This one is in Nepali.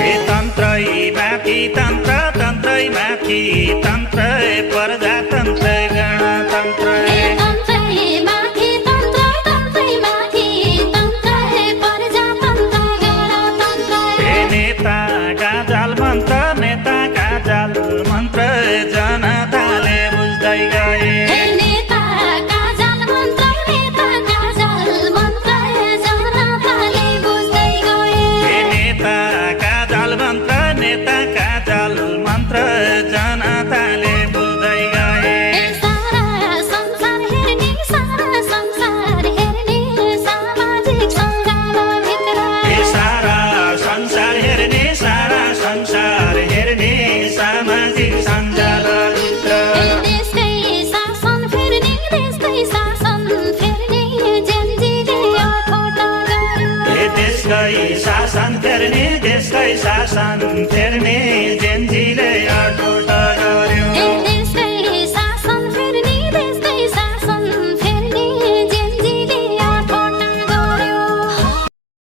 हे तन्त्रै माथि तन्त्र तन्त्रै माथि तन्त्र प्रजातन्त्र गणतन्त्र नेताका जाल मन्त्र जनताले बुझ्दै गए नेताका जाल मन्त्र जनताले बुझ्दै गए सारा संसार हेर्ने सामाजिक सञ्जालभित्र सारा संसार हेर्ने सामाजिक सञ्जालभित्र देशकै शासन फेर्ने जेनजीले अठोट गर्यो देशकै शासन फेर्ने